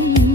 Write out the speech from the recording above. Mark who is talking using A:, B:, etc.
A: home.